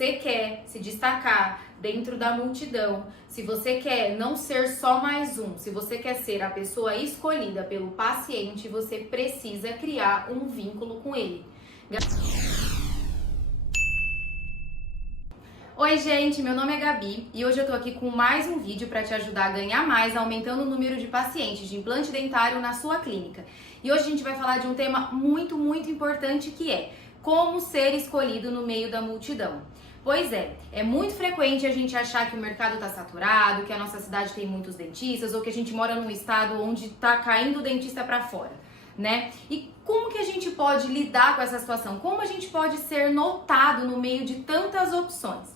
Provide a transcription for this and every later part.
você quer se destacar dentro da multidão, se você quer não ser só mais um, se você quer ser a pessoa escolhida pelo paciente, você precisa criar um vínculo com ele. Oi gente, meu nome é Gabi e hoje eu tô aqui com mais um vídeo para te ajudar a ganhar mais, aumentando o número de pacientes de implante dentário na sua clínica. E hoje a gente vai falar de um tema muito importante, que é como ser escolhido no meio da multidão. Pois é muito frequente a gente achar que o mercado tá saturado, que a nossa cidade tem muitos dentistas ou que a gente mora num estado onde tá caindo o dentista para fora, né? E como que a gente pode lidar com essa situação? Como a gente pode ser notado no meio de tantas opções?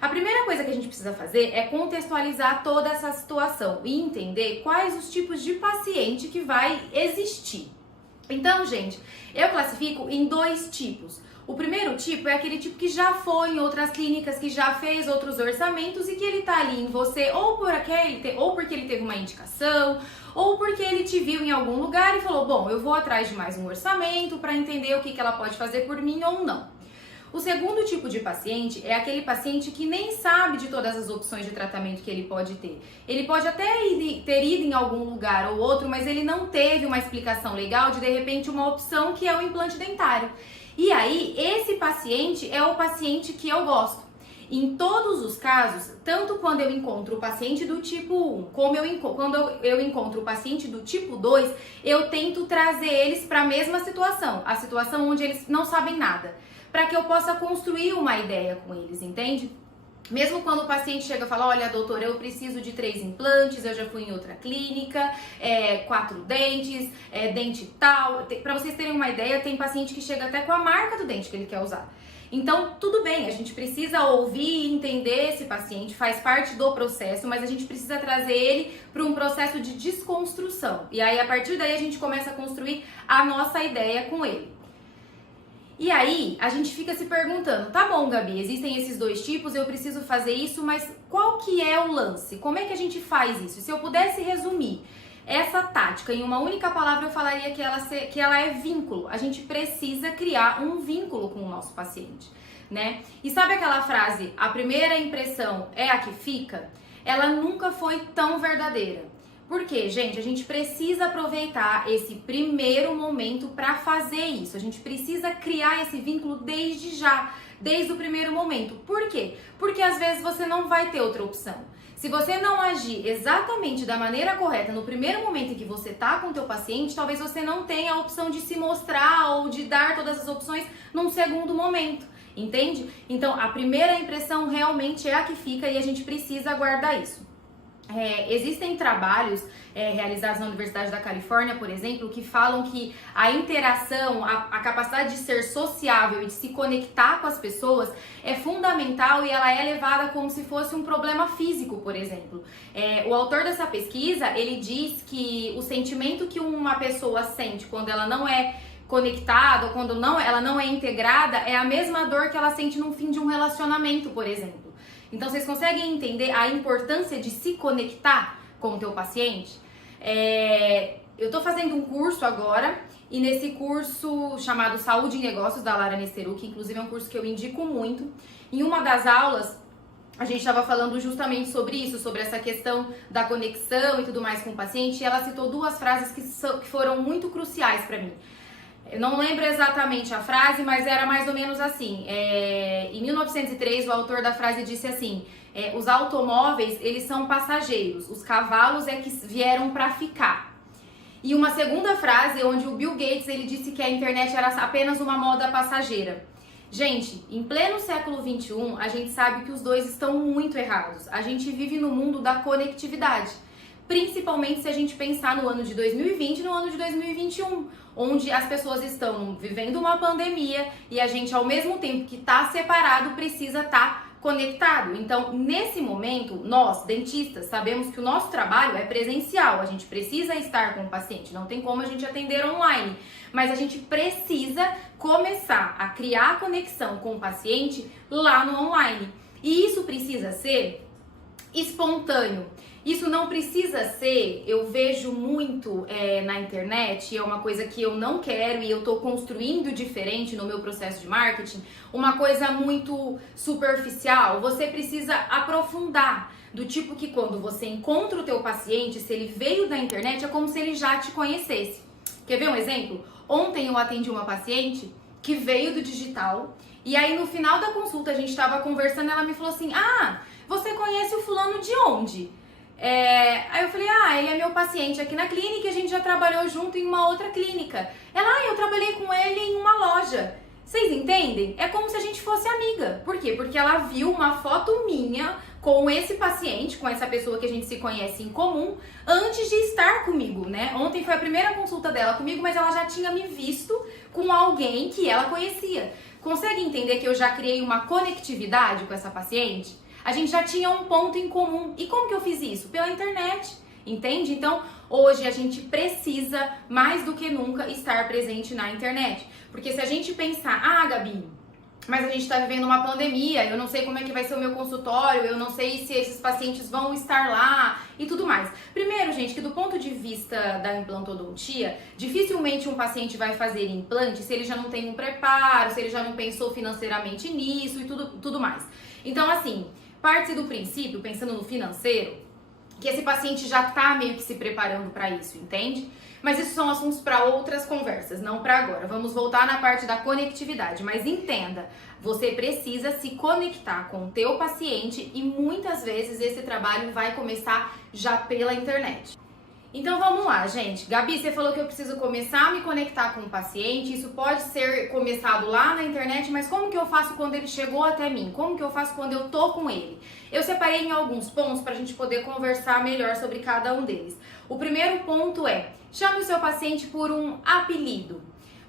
A primeira coisa que a gente precisa fazer é contextualizar toda essa situação e entender quais os tipos de paciente que vai existir. Então, gente, eu classifico em dois tipos. O primeiro tipo é aquele tipo que já foi em outras clínicas, que já fez outros orçamentos e que ele tá ali em você ou porque ele teve uma indicação, ou porque ele te viu em algum lugar e falou, bom, eu vou atrás de mais um orçamento para entender o que ela pode fazer por mim ou não. O segundo tipo de paciente é aquele paciente que nem sabe de todas as opções de tratamento que ele pode ter. Ele pode até ter ido em algum lugar ou outro, mas ele não teve uma explicação legal de repente, uma opção que é o implante dentário. E aí, esse paciente é o paciente que eu gosto. Em todos os casos, tanto quando eu encontro o paciente do tipo 1, como quando eu encontro o paciente do tipo 2, eu tento trazer eles para a mesma situação, a situação onde eles não sabem nada, para que eu possa construir uma ideia com eles, entende? Mesmo quando o paciente chega e fala, olha doutor, eu preciso de 3 implantes, eu já fui em outra clínica, 4 dentes, dente tal. Para vocês terem uma ideia, tem paciente que chega até com a marca do dente que ele quer usar. Então, tudo bem, a gente precisa ouvir e entender esse paciente, faz parte do processo, mas a gente precisa trazer ele para um processo de desconstrução. E aí, a partir daí, a gente começa a construir a nossa ideia com ele. E aí, a gente fica se perguntando, tá bom, Gabi, existem esses dois tipos, eu preciso fazer isso, mas qual que é o lance? Como é que a gente faz isso? Se eu pudesse resumir essa tática em uma única palavra, eu falaria que ela é vínculo. A gente precisa criar um vínculo com o nosso paciente, né? E sabe aquela frase, a primeira impressão é a que fica? Ela nunca foi tão verdadeira. Por quê, gente? A gente precisa aproveitar esse primeiro momento para fazer isso. A gente precisa criar esse vínculo desde já, desde o primeiro momento. Por quê? Porque às vezes você não vai ter outra opção. Se você não agir exatamente da maneira correta no primeiro momento em que você tá com o teu paciente, talvez você não tenha a opção de se mostrar ou de dar todas as opções num segundo momento, entende? Então, a primeira impressão realmente é a que fica e a gente precisa guardar isso. Existem trabalhos realizados na Universidade da Califórnia, por exemplo, que falam que a interação, a capacidade de ser sociável e de se conectar com as pessoas é fundamental e ela é levada como se fosse um problema físico, por exemplo. O autor dessa pesquisa, ele diz que o sentimento que uma pessoa sente quando ela não é conectada ou quando ela não é integrada é a mesma dor que ela sente no fim de um relacionamento, por exemplo. Então, vocês conseguem entender a importância de se conectar com o teu paciente? Eu tô fazendo um curso agora, e nesse curso chamado Saúde em Negócios, da Lara Nesteru, que inclusive é um curso que eu indico muito, em uma das aulas, a gente estava falando justamente sobre isso, sobre essa questão da conexão e tudo mais com o paciente, e ela citou 2 frases que foram muito cruciais para mim. Eu não lembro exatamente a frase, mas era mais ou menos assim. Em 1903, o autor da frase disse assim, os automóveis, eles são passageiros, os cavalos é que vieram para ficar. E uma segunda frase, onde o Bill Gates, ele disse que a internet era apenas uma moda passageira. Gente, em pleno século XXI, a gente sabe que os dois estão muito errados. A gente vive no mundo da conectividade. Principalmente se a gente pensar no ano de 2020 e no ano de 2021, onde as pessoas estão vivendo uma pandemia e a gente, ao mesmo tempo que está separado, precisa estar conectado. Então, nesse momento, nós, dentistas, sabemos que o nosso trabalho é presencial, a gente precisa estar com o paciente, não tem como a gente atender online, mas a gente precisa começar a criar conexão com o paciente lá no online. E isso precisa ser espontâneo. Isso não precisa ser, eu vejo muito na internet, é uma coisa que eu não quero e eu tô construindo diferente no meu processo de marketing, uma coisa muito superficial. Você precisa aprofundar, do tipo que quando você encontra o teu paciente, se ele veio da internet, é como se ele já te conhecesse. Quer ver um exemplo? Ontem eu atendi uma paciente que veio do digital e aí no final da consulta a gente estava conversando e ela me falou assim, você conhece o fulano de onde? Aí eu falei, ele é meu paciente aqui na clínica e a gente já trabalhou junto em uma outra clínica. Ela, eu trabalhei com ele em uma loja. Vocês entendem? É como se a gente fosse amiga. Por quê? Porque ela viu uma foto minha com esse paciente, com essa pessoa que a gente se conhece em comum, antes de estar comigo, né? Ontem foi a primeira consulta dela comigo, mas ela já tinha me visto com alguém que ela conhecia. Consegue entender que eu já criei uma conectividade com essa paciente? A gente já tinha um ponto em comum. E como que eu fiz isso? Pela internet, entende? Então, hoje a gente precisa, mais do que nunca, estar presente na internet. Porque se a gente pensar, Gabi, mas a gente tá vivendo uma pandemia, eu não sei como é que vai ser o meu consultório, eu não sei se esses pacientes vão estar lá e tudo mais. Primeiro, gente, que do ponto de vista da implantodontia, dificilmente um paciente vai fazer implante se ele já não tem um preparo, se ele já não pensou financeiramente nisso e tudo mais. Então, assim, parte do princípio, pensando no financeiro, que esse paciente já tá meio que se preparando para isso, entende? Mas isso são assuntos para outras conversas, não para agora. Vamos voltar na parte da conectividade, mas entenda, você precisa se conectar com o teu paciente e muitas vezes esse trabalho vai começar já pela internet. Então vamos lá, gente. Gabi, você falou que eu preciso começar a me conectar com o paciente. Isso pode ser começado lá na internet, mas como que eu faço quando ele chegou até mim? Como que eu faço quando eu tô com ele? Eu separei em alguns pontos para a gente poder conversar melhor sobre cada um deles. O primeiro ponto é, chame o seu paciente por um apelido.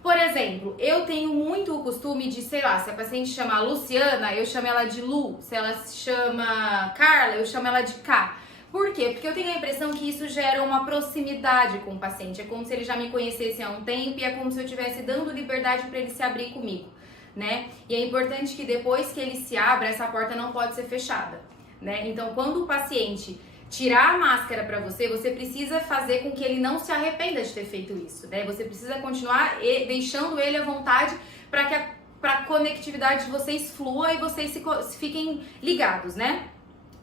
Por exemplo, eu tenho muito o costume de, sei lá, se a paciente chama Luciana, eu chamo ela de Lu. Se ela se chama Carla, eu chamo ela de K. Por quê? Porque eu tenho a impressão que isso gera uma proximidade com o paciente. É como se ele já me conhecesse há um tempo e é como se eu estivesse dando liberdade para ele se abrir comigo, né? E é importante que depois que ele se abra, essa porta não pode ser fechada, né? Então, quando o paciente tirar a máscara para você, você precisa fazer com que ele não se arrependa de ter feito isso, né? Você precisa continuar deixando ele à vontade para que a conectividade de vocês flua e vocês fiquem ligados, né?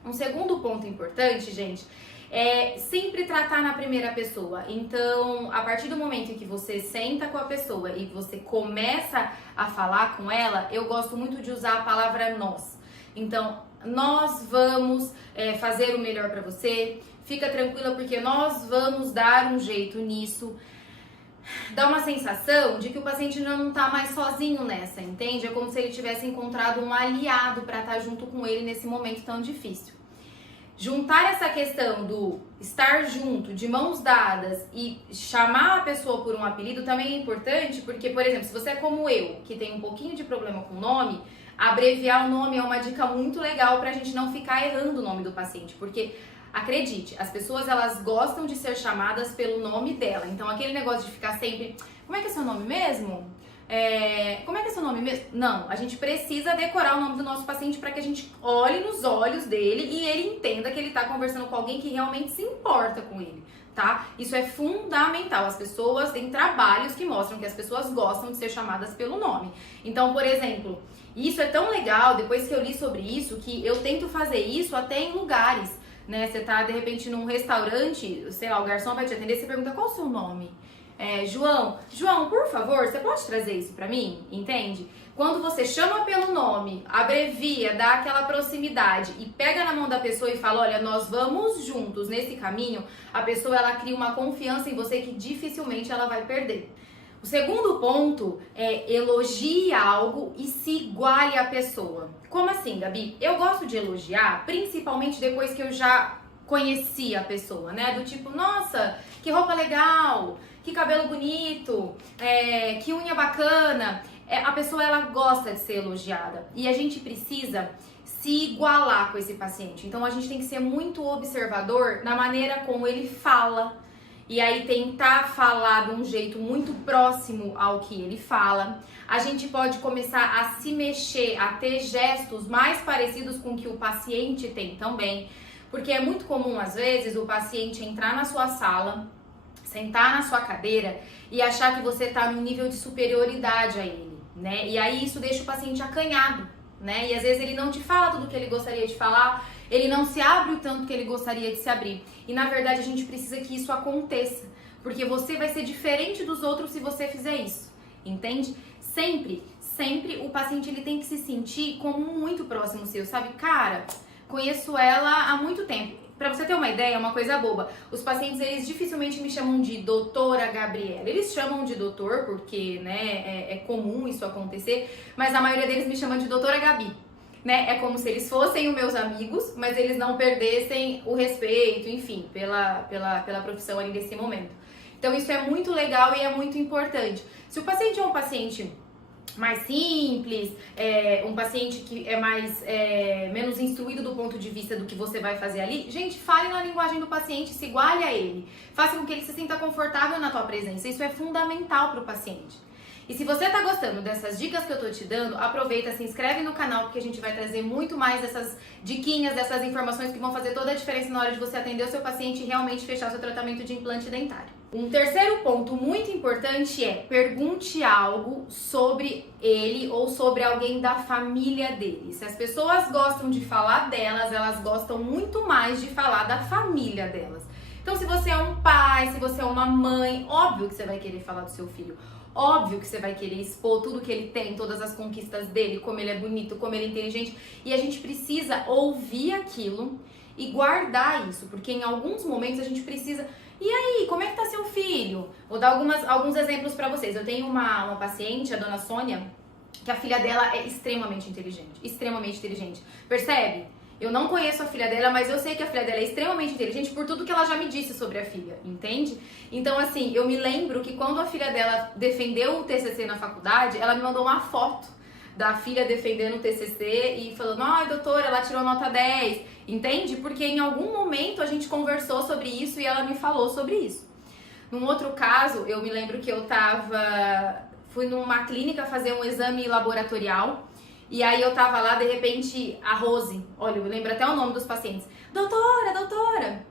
Um segundo ponto importante, gente, é sempre tratar na primeira pessoa. Então, a partir do momento em que você senta com a pessoa e você começa a falar com ela, eu gosto muito de usar a palavra nós. Então, nós vamos fazer o melhor para você, fica tranquila porque nós vamos dar um jeito nisso. Dá uma sensação de que o paciente já não tá mais sozinho nessa, entende? É como se ele tivesse encontrado um aliado para estar junto com ele nesse momento tão difícil. Juntar essa questão do estar junto, de mãos dadas e chamar a pessoa por um apelido também é importante, porque, por exemplo, se você é como eu, que tem um pouquinho de problema com o nome, abreviar o nome é uma dica muito legal pra gente não ficar errando o nome do paciente, porque acredite, as pessoas elas gostam de ser chamadas pelo nome dela. Então aquele negócio de ficar sempre, como é que é seu nome mesmo? Como é que é seu nome mesmo? Não, a gente precisa decorar o nome do nosso paciente para que a gente olhe nos olhos dele e ele entenda que ele tá conversando com alguém que realmente se importa com ele, tá? Isso é fundamental. As pessoas têm trabalhos que mostram que as pessoas gostam de ser chamadas pelo nome. Então, por exemplo, isso é tão legal, depois que eu li sobre isso, que eu tento fazer isso até em lugares, né? Você tá, de repente, num restaurante, sei lá, o garçom vai te atender, você pergunta qual é o seu nome? João, por favor, você pode trazer isso pra mim? Entende? Quando você chama pelo nome, abrevia, dá aquela proximidade e pega na mão da pessoa e fala, olha, nós vamos juntos nesse caminho, a pessoa ela cria uma confiança em você que dificilmente ela vai perder. O segundo ponto é elogie algo e se iguale à pessoa. Como assim, Gabi? Eu gosto de elogiar, principalmente depois que eu já conheci a pessoa, né? Do tipo, nossa, que roupa legal, que cabelo bonito, que unha bacana. A pessoa, ela gosta de ser elogiada e a gente precisa se igualar com esse paciente. Então, a gente tem que ser muito observador na maneira como ele fala e aí tentar falar de um jeito muito próximo ao que ele fala. A gente pode começar a se mexer, a ter gestos mais parecidos com o que o paciente tem também. Porque é muito comum, às vezes, o paciente entrar na sua sala, sentar na sua cadeira e achar que você está num nível de superioridade a ele, né? E aí isso deixa o paciente acanhado, né? E às vezes ele não te fala tudo o que ele gostaria de falar, ele não se abre o tanto que ele gostaria de se abrir. E na verdade a gente precisa que isso aconteça, porque você vai ser diferente dos outros se você fizer isso, entende? Sempre o paciente ele tem que se sentir como muito próximo seu, sabe? Cara, conheço ela há muito tempo. Pra você ter uma ideia, uma coisa boba, os pacientes, eles dificilmente me chamam de doutora Gabriela. Eles chamam de doutor, porque, né, é comum isso acontecer, mas a maioria deles me chama de doutora Gabi, né? É como se eles fossem os meus amigos, mas eles não perdessem o respeito, enfim, pela profissão ali nesse momento. Então isso é muito legal e é muito importante. Se o paciente é um paciente mais simples, um paciente que é menos instruído do ponto de vista do que você vai fazer ali, gente, fale na linguagem do paciente, se iguale a ele, faça com que ele se sinta confortável na tua presença, isso é fundamental para o paciente. E se você tá gostando dessas dicas que eu tô te dando, aproveita, se inscreve no canal, porque a gente vai trazer muito mais dessas diquinhas, dessas informações que vão fazer toda a diferença na hora de você atender o seu paciente e realmente fechar o seu tratamento de implante dentário. Um terceiro ponto muito importante é pergunte algo sobre ele ou sobre alguém da família dele. Se as pessoas gostam de falar delas, elas gostam muito mais de falar da família delas. Então, se você é um pai, se você é uma mãe, óbvio que você vai querer falar do seu filho. Óbvio que você vai querer expor tudo que ele tem, todas as conquistas dele, como ele é bonito, como ele é inteligente. E a gente precisa ouvir aquilo e guardar isso, porque em alguns momentos a gente precisa... E aí, como é que tá seu filho? Vou dar alguns exemplos pra vocês. Eu tenho uma paciente, a dona Sônia, que a filha dela é extremamente inteligente. Percebe? Eu não conheço a filha dela, mas eu sei que a filha dela é extremamente inteligente por tudo que ela já me disse sobre a filha, entende? Então, assim, eu me lembro que quando a filha dela defendeu o TCC na faculdade, ela me mandou uma foto da filha defendendo o TCC e falando, ai, doutora, ela tirou nota 10, entende? Porque em algum momento a gente conversou sobre isso e ela me falou sobre isso. Num outro caso, eu me lembro que fui numa clínica fazer um exame laboratorial. E aí eu tava lá, de repente, a Rose, olha, eu lembro até o nome dos pacientes. Doutora,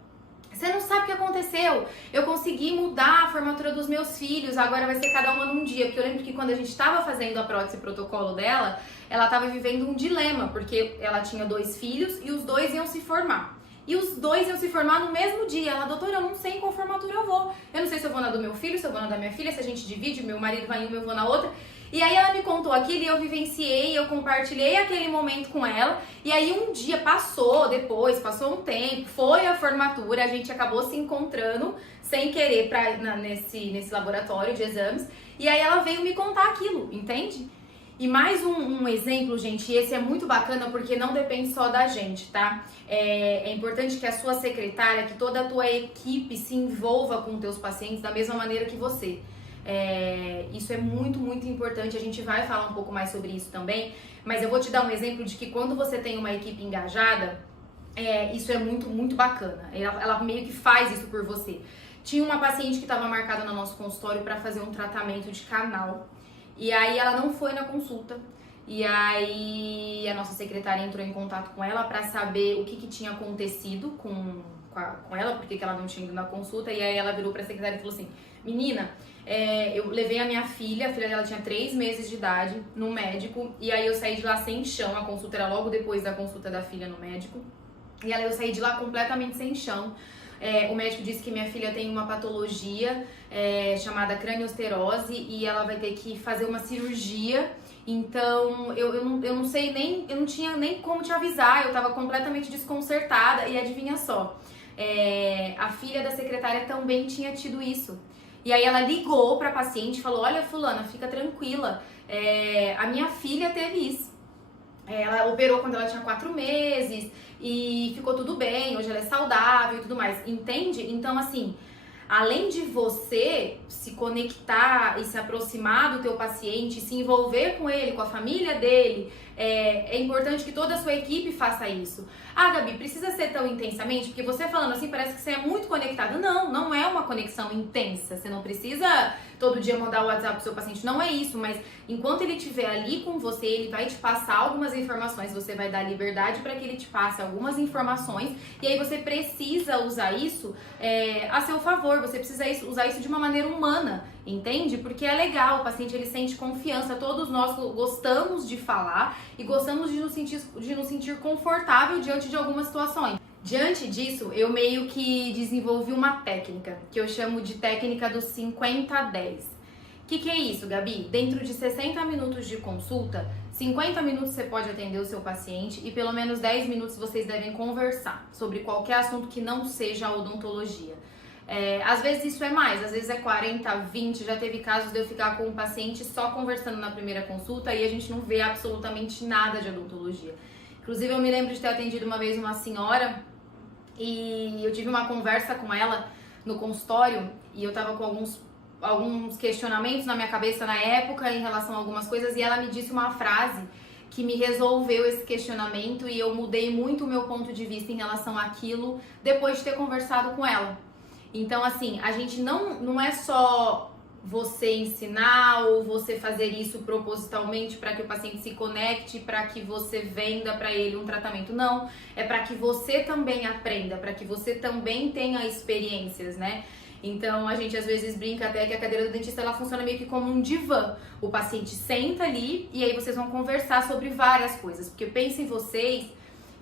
você não sabe o que aconteceu. Eu consegui mudar a formatura dos meus filhos, agora vai ser cada uma num dia. Porque eu lembro que quando a gente tava fazendo a prótese protocolo dela, ela tava vivendo um dilema, porque ela tinha 2 filhos e os 2 iam se formar. E os 2 iam se formar no mesmo dia. Ela, doutora, eu não sei em qual formatura eu vou. Eu não sei se eu vou na do meu filho, se eu vou na da minha filha, se a gente divide, meu marido vai em uma, eu vou na outra. E aí ela me contou aquilo e eu vivenciei, eu compartilhei aquele momento com ela. E aí um dia passou um tempo, foi a formatura, a gente acabou se encontrando sem querer nesse laboratório de exames. E aí ela veio me contar aquilo, entende? E mais um exemplo, gente, esse é muito bacana porque não depende só da gente, tá? É importante que a sua secretária, que toda a tua equipe se envolva com os teus pacientes da mesma maneira que você. Isso é muito, muito importante, a gente vai falar um pouco mais sobre isso também, mas eu vou te dar um exemplo de que quando você tem uma equipe engajada, isso é muito, muito bacana, ela meio que faz isso por você. Tinha uma paciente que estava marcada no nosso consultório para fazer um tratamento de canal, e aí ela não foi na consulta, e aí a nossa secretária entrou em contato com ela para saber o que tinha acontecido com ela, porque ela não tinha ido na consulta, e aí ela virou para a secretária e falou assim, menina, eu levei a filha dela tinha 3 meses de idade, no médico, e aí eu saí de lá sem chão, a consulta era logo depois da consulta da filha no médico, e aí eu saí de lá completamente sem chão. O médico disse que minha filha tem uma patologia chamada craniosterose e ela vai ter que fazer uma cirurgia, então eu não sei nem, eu não tinha nem como te avisar, eu tava completamente desconcertada e adivinha só, a filha da secretária também tinha tido isso. E aí ela ligou pra paciente e falou, olha fulana, fica tranquila, a minha filha teve isso. Ela operou quando ela tinha 4 meses e ficou tudo bem, hoje ela é saudável e tudo mais, entende? Então assim, além de você se conectar e se aproximar do teu paciente, se envolver com ele, com a família dele, é importante que toda a sua equipe faça isso. Ah, Gabi, precisa ser tão intensamente? Porque você falando assim parece que você é muito conectada. Não, não é uma conexão intensa. Você não precisa todo dia mandar o WhatsApp pro seu paciente, não é isso. Mas enquanto ele estiver ali com você, ele vai te passar algumas informações, você vai dar liberdade para que ele te passe algumas informações. E aí você precisa usar isso a seu favor, você precisa usar isso de uma maneira humana, entende? Porque é legal, o paciente ele sente confiança, todos nós gostamos de falar e gostamos de nos sentir confortável diante de algumas situações. Diante disso, eu meio que desenvolvi uma técnica, que eu chamo de técnica dos 50-10. O que é isso, Gabi? Dentro de 60 minutos de consulta, 50 minutos você pode atender o seu paciente e pelo menos 10 minutos vocês devem conversar sobre qualquer assunto que não seja a odontologia. Às vezes isso é mais, às vezes é 40, 20, já teve casos de eu ficar com o paciente só conversando na primeira consulta e a gente não vê absolutamente nada de odontologia. Inclusive eu me lembro de ter atendido uma vez uma senhora e eu tive uma conversa com ela no consultório e eu tava com alguns questionamentos na minha cabeça na época em relação a algumas coisas e ela me disse uma frase que me resolveu esse questionamento e eu mudei muito o meu ponto de vista em relação àquilo depois de ter conversado com ela. Então, assim, a gente não é só você ensinar ou você fazer isso propositalmente para que o paciente se conecte, para que você venda para ele um tratamento. Não, é para que você também aprenda, para que você também tenha experiências, né? Então, a gente às vezes brinca até que a cadeira do dentista ela funciona meio que como um divã. O paciente senta ali e aí vocês vão conversar sobre várias coisas. Porque pensem vocês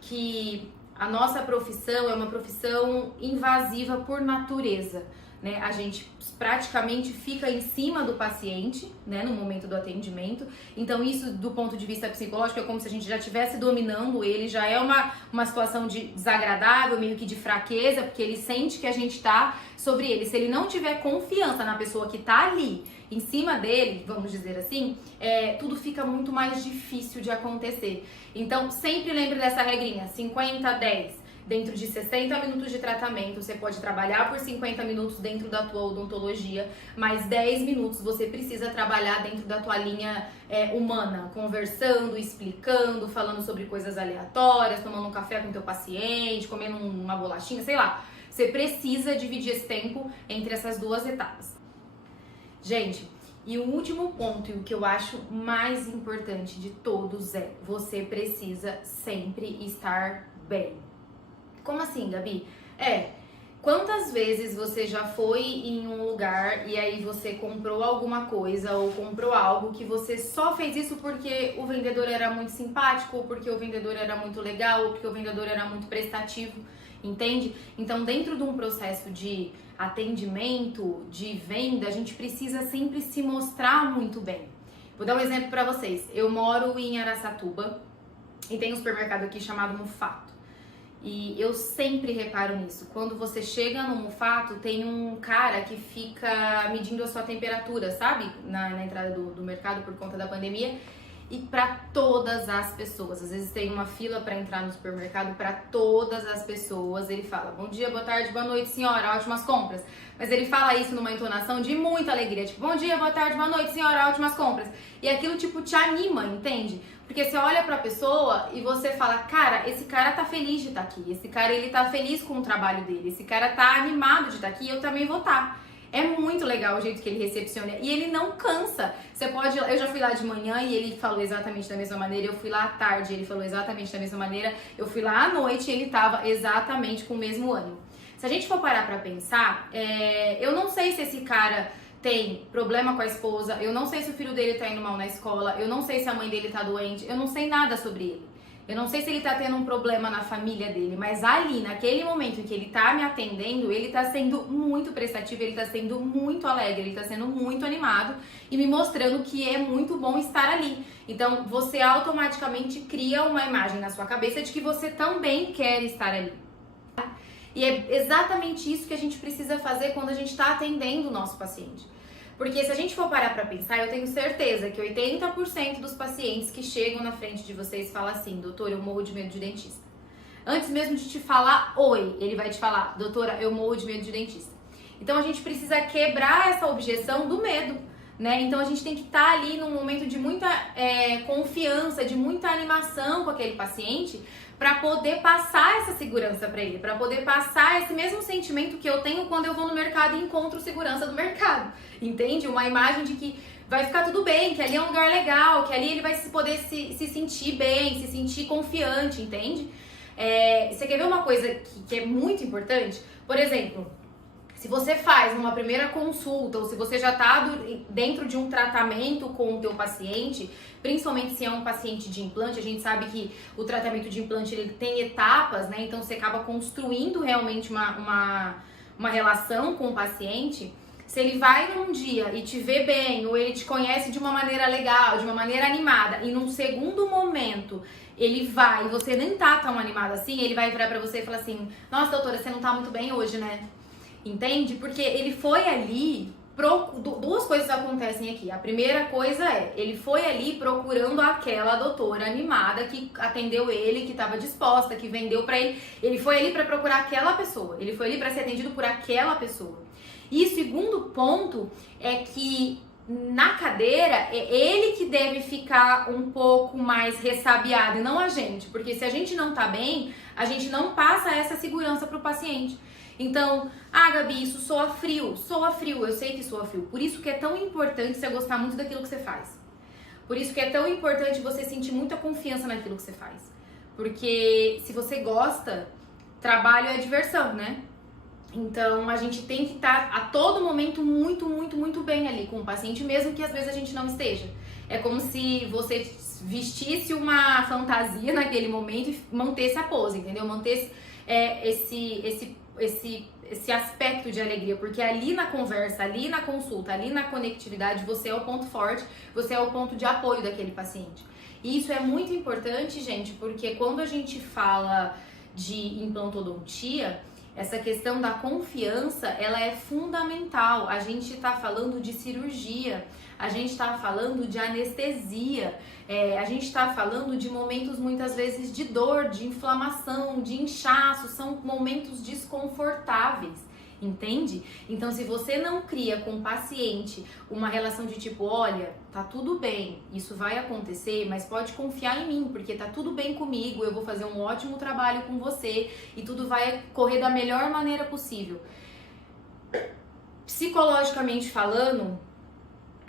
que a nossa profissão é uma profissão invasiva por natureza, né? A gente praticamente fica em cima do paciente, né, no momento do atendimento. Então isso, do ponto de vista psicológico, é como se a gente já estivesse dominando ele, já é uma situação desagradável, meio que de fraqueza, porque ele sente que a gente tá sobre ele. Se ele não tiver confiança na pessoa que tá ali, em cima dele, vamos dizer assim, tudo fica muito mais difícil de acontecer. Então, sempre lembre dessa regrinha, 50-10. Dentro de 60 minutos de tratamento, você pode trabalhar por 50 minutos dentro da tua odontologia, mais 10 minutos você precisa trabalhar dentro da tua linha humana, conversando, explicando, falando sobre coisas aleatórias, tomando um café com o teu paciente, comendo uma bolachinha, sei lá. Você precisa dividir esse tempo entre essas duas etapas. Gente, e o último ponto, e o que eu acho mais importante de todos é: você precisa sempre estar bem. Como assim, Gabi? Quantas vezes você já foi em um lugar e aí você comprou alguma coisa ou comprou algo que você só fez isso porque o vendedor era muito simpático, ou porque o vendedor era muito legal, ou porque o vendedor era muito prestativo, entende? Então, dentro de um processo de atendimento, de venda, a gente precisa sempre se mostrar muito bem. Vou dar um exemplo pra vocês. Eu moro em Araçatuba e tem um supermercado aqui chamado Mufato. E eu sempre reparo nisso. Quando você chega no Mufato, tem um cara que fica medindo a sua temperatura, sabe? Na entrada do mercado por conta da pandemia. E para todas as pessoas, às vezes tem uma fila para entrar no supermercado, para todas as pessoas ele fala: bom dia, boa tarde, boa noite, senhora, ótimas compras. Mas ele fala isso numa entonação de muita alegria, tipo: bom dia, boa tarde, boa noite, senhora, ótimas compras. E aquilo tipo te anima, entende? Porque você olha pra pessoa e você fala: cara, esse cara tá feliz de estar aqui, esse cara ele tá feliz com o trabalho dele, esse cara tá animado de estar aqui, eu também vou estar. É muito legal o jeito que ele recepciona e ele não cansa. Você pode, eu já fui lá de manhã e ele falou exatamente da mesma maneira, eu fui lá à tarde, ele falou exatamente da mesma maneira, eu fui lá à noite e ele tava exatamente com o mesmo ânimo. Se a gente for parar pra pensar, eu não sei se esse cara tem problema com a esposa, eu não sei se o filho dele tá indo mal na escola, eu não sei se a mãe dele tá doente, eu não sei nada sobre ele. Eu não sei se ele tá tendo um problema na família dele, mas ali, naquele momento em que ele tá me atendendo, ele tá sendo muito prestativo, ele tá sendo muito alegre, ele tá sendo muito animado e me mostrando que é muito bom estar ali. Então, você automaticamente cria uma imagem na sua cabeça de que você também quer estar ali. E é exatamente isso que a gente precisa fazer quando a gente tá atendendo o nosso paciente. Porque se a gente for parar pra pensar, eu tenho certeza que 80% dos pacientes que chegam na frente de vocês falam assim: doutor, eu morro de medo de dentista. Antes mesmo de te falar oi, ele vai te falar: doutora, eu morro de medo de dentista. Então a gente precisa quebrar essa objeção do medo. né? Então a gente tem que estar ali num momento de muita confiança, de muita animação com aquele paciente, para poder passar essa segurança para ele, para poder passar esse mesmo sentimento que eu tenho quando eu vou no mercado e encontro segurança do mercado, entende? Uma imagem de que vai ficar tudo bem, que ali é um lugar legal, que ali ele vai poder se sentir bem, se sentir confiante, entende? Você quer ver uma coisa que é muito importante? Por exemplo, se você faz uma primeira consulta ou se você já está dentro de um tratamento com o teu paciente, principalmente se é um paciente de implante, a gente sabe que o tratamento de implante ele tem etapas, né? Então você acaba construindo realmente uma relação com o paciente. Se ele vai num dia e te vê bem, ou ele te conhece de uma maneira legal, de uma maneira animada, e num segundo momento ele vai e você nem tá tão animado assim, ele vai virar pra você e falar assim: nossa, doutora, você não tá muito bem hoje, né? Entende? Porque ele foi ali, duas coisas acontecem aqui. A primeira coisa ele foi ali procurando aquela doutora animada que atendeu ele, que estava disposta, que vendeu pra ele. Ele foi ali pra procurar aquela pessoa, ele foi ali pra ser atendido por aquela pessoa. E o segundo ponto é que na cadeira é ele que deve ficar um pouco mais ressabiado e não a gente, porque se a gente não tá bem, a gente não passa essa segurança pro paciente. Então, Gabi, isso soa frio, eu sei que soa frio. Por isso que é tão importante você gostar muito daquilo que você faz. Por isso que é tão importante você sentir muita confiança naquilo que você faz. Porque se você gosta, trabalho é diversão, né? Então, a gente tem que estar a todo momento muito bem ali com o paciente, mesmo que às vezes a gente não esteja. É como se você vestisse uma fantasia naquele momento e mantesse a pose, entendeu? Mantesse esse aspecto de alegria, porque ali na conversa, ali na consulta, ali na conectividade, você é o ponto forte, você é o ponto de apoio daquele paciente. E isso é muito importante, gente, porque quando a gente fala de implantodontia, essa questão da confiança, ela é fundamental. A gente está falando de cirurgia, a gente está falando de anestesia, a gente está falando de momentos muitas vezes de dor, de inflamação, de inchaço, são momentos desconfortáveis, entende? Então, se você não cria com o paciente uma relação de tipo, olha, tá tudo bem, isso vai acontecer, mas pode confiar em mim, porque tá tudo bem comigo, eu vou fazer um ótimo trabalho com você e tudo vai correr da melhor maneira possível. Psicologicamente falando,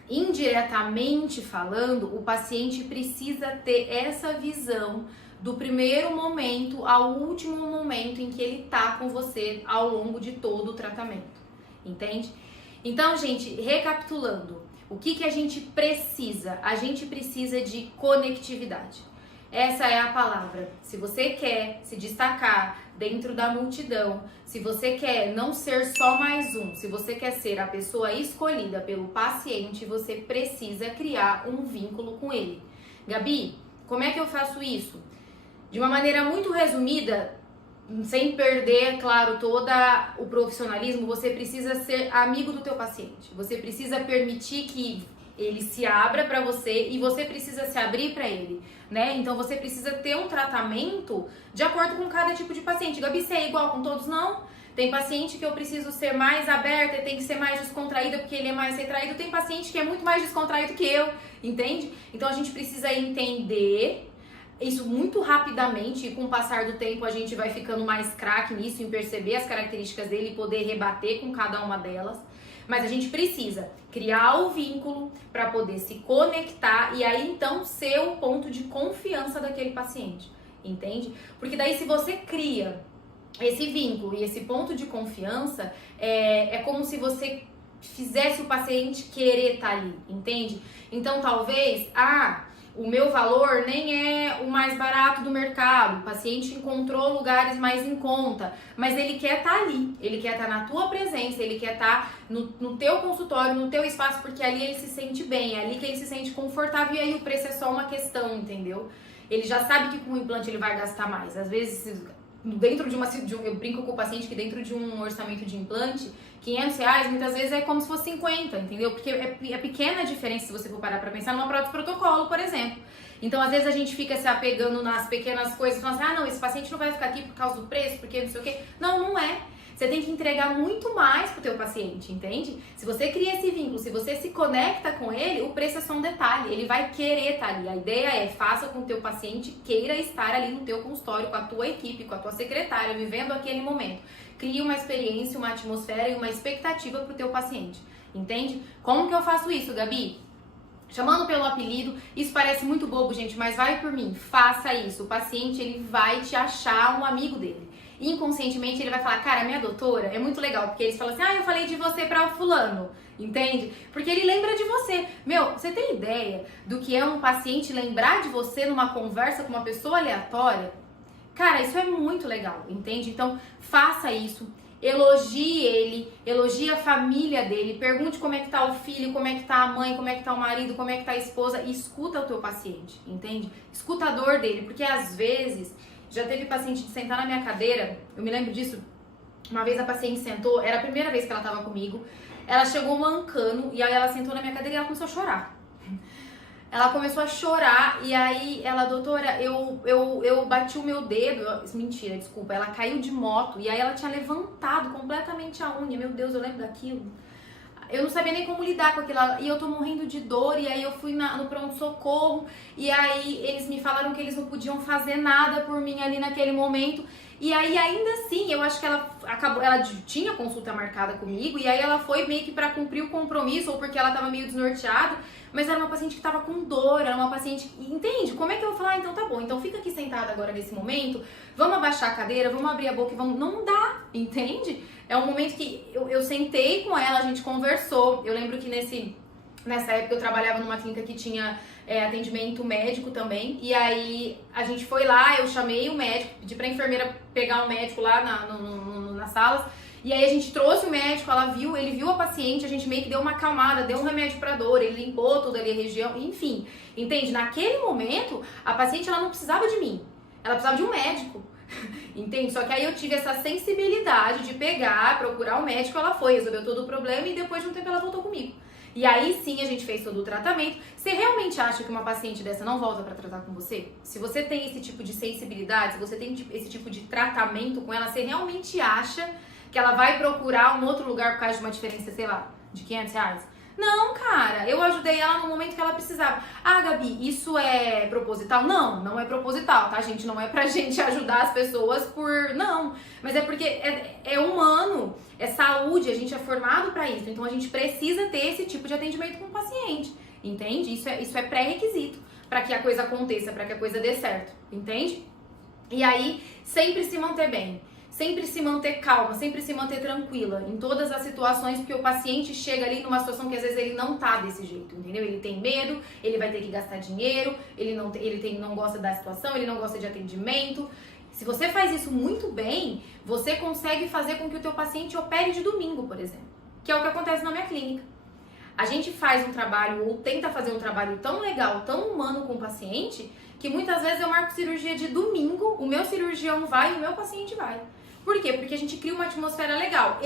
indiretamente falando, o paciente precisa ter essa visão do primeiro momento ao último momento em que ele tá com você ao longo de todo o tratamento, entende? Então, gente, recapitulando, o que a gente precisa? A gente precisa de conectividade. Essa é a palavra. Se você quer se destacar dentro da multidão, se você quer não ser só mais um, se você quer ser a pessoa escolhida pelo paciente, você precisa criar um vínculo com ele. Gabi, como é que eu faço isso? De uma maneira muito resumida, sem perder, claro, todo o profissionalismo, você precisa ser amigo do teu paciente. Você precisa permitir que ele se abra para você e você precisa se abrir para ele, né? Então você precisa ter um tratamento de acordo com cada tipo de paciente. Gabi, você é igual com todos? Não. Tem paciente que eu preciso ser mais aberta, tem que ser mais descontraída porque ele é mais retraído. Tem paciente que é muito mais descontraído que eu, entende? Então a gente precisa entender isso muito rapidamente e com o passar do tempo a gente vai ficando mais craque nisso, em perceber as características dele e poder rebater com cada uma delas. Mas a gente precisa criar o vínculo para poder se conectar e aí então ser o ponto de confiança daquele paciente, entende? Porque daí se você cria esse vínculo e esse ponto de confiança, é como se você fizesse o paciente querer estar ali, entende? Então talvez, o meu valor nem é o mais barato do mercado, o paciente encontrou lugares mais em conta, mas ele quer estar ali, ele quer estar na tua presença, ele quer estar no teu consultório, no teu espaço, porque ali ele se sente bem, é ali que ele se sente confortável e aí o preço é só uma questão, entendeu? Ele já sabe que com o implante ele vai gastar mais, às vezes dentro de eu brinco com o paciente que dentro de um orçamento de implante, R$500 muitas vezes é como se fosse 50, entendeu? Porque é pequena a diferença se você for parar pra pensar numa prótese protocolo, por exemplo. Então, às vezes a gente fica se apegando nas pequenas coisas, falando assim, não, esse paciente não vai ficar aqui por causa do preço, porque não sei o quê. Não, não é. Você tem que entregar muito mais pro teu paciente, entende? Se você cria esse vínculo, se você se conecta com ele, o preço é só um detalhe, ele vai querer estar ali. A ideia é, faça com que o teu paciente queira estar ali no teu consultório, com a tua equipe, com a tua secretária, vivendo aquele momento. Crie uma experiência, uma atmosfera e uma expectativa pro teu paciente, entende? Como que eu faço isso, Gabi? Chamando pelo apelido, isso parece muito bobo, gente, mas vai por mim, faça isso. O paciente, ele vai te achar um amigo dele. Inconscientemente, ele vai falar, cara, minha doutora é muito legal, porque eles falam assim, eu falei de você pra fulano, entende? Porque ele lembra de você. Meu, você tem ideia do que é um paciente lembrar de você numa conversa com uma pessoa aleatória? Cara, isso é muito legal, entende? Então, faça isso. Elogie ele, elogie a família dele, pergunte como é que tá o filho, como é que tá a mãe, como é que tá o marido, como é que tá a esposa, e escuta o teu paciente, entende? Escuta a dor dele, porque às vezes, já teve paciente de sentar na minha cadeira, eu me lembro disso, uma vez a paciente sentou, era a primeira vez que ela tava comigo, ela chegou mancando, e aí ela sentou na minha cadeira e ela começou a chorar. Ela começou a chorar e aí ela, doutora, eu bati o meu dedo, mentira, desculpa, ela caiu de moto e aí ela tinha levantado completamente a unha, meu Deus, eu lembro daquilo. Eu não sabia nem como lidar com aquilo e eu tô morrendo de dor e aí eu fui no pronto-socorro e aí eles me falaram que eles não podiam fazer nada por mim ali naquele momento. E aí, ainda assim, eu acho que ela tinha consulta marcada comigo, e aí ela foi meio que pra cumprir o compromisso, ou porque ela tava meio desnorteada, mas era uma paciente que tava com dor, era uma paciente, entende? Como é que eu vou falar, então tá bom, então fica aqui sentada agora nesse momento, vamos abaixar a cadeira, vamos abrir a boca e vamos... Não dá, entende? É um momento que eu sentei com ela, a gente conversou, eu lembro que nessa época eu trabalhava numa clínica que tinha atendimento médico também, e aí a gente foi lá, eu chamei o médico, pedi pra enfermeira pegar o médico lá nas salas, e aí a gente trouxe o médico, ele viu a paciente, a gente meio que deu uma acalmada, deu um remédio pra dor, ele limpou toda ali a região, enfim, entende? Naquele momento, a paciente ela não precisava de mim, ela precisava de um médico. Entende? Só que aí eu tive essa sensibilidade de pegar, procurar o médico, ela foi, resolveu todo o problema e depois de um tempo ela voltou comigo. E aí sim a gente fez todo o tratamento. Você realmente acha que uma paciente dessa não volta pra tratar com você? Se você tem esse tipo de sensibilidade, se você tem esse tipo de tratamento com ela, você realmente acha que ela vai procurar um outro lugar por causa de uma diferença, sei lá, de R$500? Não, cara, eu ajudei ela no momento que ela precisava. Ah, Gabi, isso é proposital? Não, não é proposital, tá, gente? Não é pra gente ajudar as pessoas por... Não, mas é porque é humano, é saúde, a gente é formado pra isso. Então a gente precisa ter esse tipo de atendimento com o paciente, entende? Isso é pré-requisito pra que a coisa aconteça, pra que a coisa dê certo, entende? E aí, sempre se manter bem. Sempre se manter calma, sempre se manter tranquila em todas as situações, porque o paciente chega ali numa situação que às vezes ele não tá desse jeito, entendeu? Ele tem medo, ele vai ter que gastar dinheiro, ele não gosta da situação, ele não gosta de atendimento. Se você faz isso muito bem, você consegue fazer com que o teu paciente opere de domingo, por exemplo, que é o que acontece na minha clínica. A gente faz um trabalho, ou tenta fazer um trabalho tão legal, tão humano com o paciente, que muitas vezes eu marco cirurgia de domingo, o meu cirurgião vai e o meu paciente vai. Por quê? Porque a gente cria uma atmosfera legal.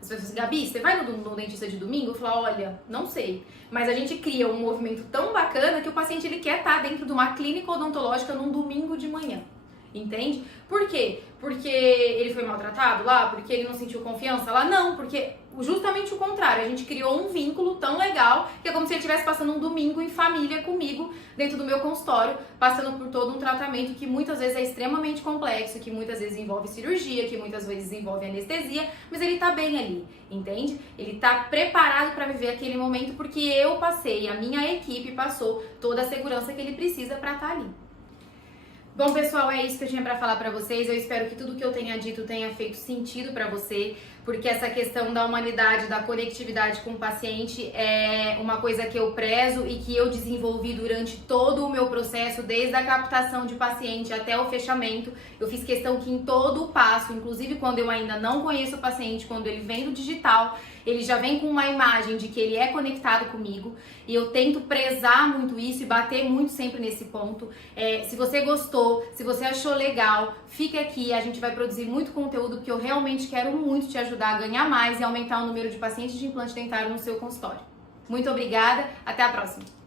As pessoas assim, Gabi, você vai no dentista de domingo? Eu falo, olha, não sei. Mas a gente cria um movimento tão bacana que o paciente ele quer estar dentro de uma clínica odontológica num domingo de manhã. Entende? Por quê? Porque ele foi maltratado lá? Porque ele não sentiu confiança lá? Não, porque justamente o contrário. A gente criou um vínculo tão legal que é como se ele estivesse passando um domingo em família comigo, dentro do meu consultório, passando por todo um tratamento que muitas vezes é extremamente complexo, que muitas vezes envolve cirurgia, que muitas vezes envolve anestesia, mas ele tá bem ali, entende? Ele tá preparado para viver aquele momento porque eu passei, a minha equipe passou toda a segurança que ele precisa para estar ali. Bom, pessoal, é isso que eu tinha pra falar pra vocês. Eu espero que tudo que eu tenha dito tenha feito sentido pra você, porque essa questão da humanidade, da conectividade com o paciente é uma coisa que eu prezo e que eu desenvolvi durante todo o meu processo, desde a captação de paciente até o fechamento. Eu fiz questão que em todo o passo, inclusive quando eu ainda não conheço o paciente, quando ele vem do digital, ele já vem com uma imagem de que ele é conectado comigo, e eu tento prezar muito isso e bater muito sempre nesse ponto. Se você gostou, se você achou legal, fica aqui, a gente vai produzir muito conteúdo, porque eu realmente quero muito te ajudar a ganhar mais e aumentar o número de pacientes de implante dentário no seu consultório. Muito obrigada, até a próxima!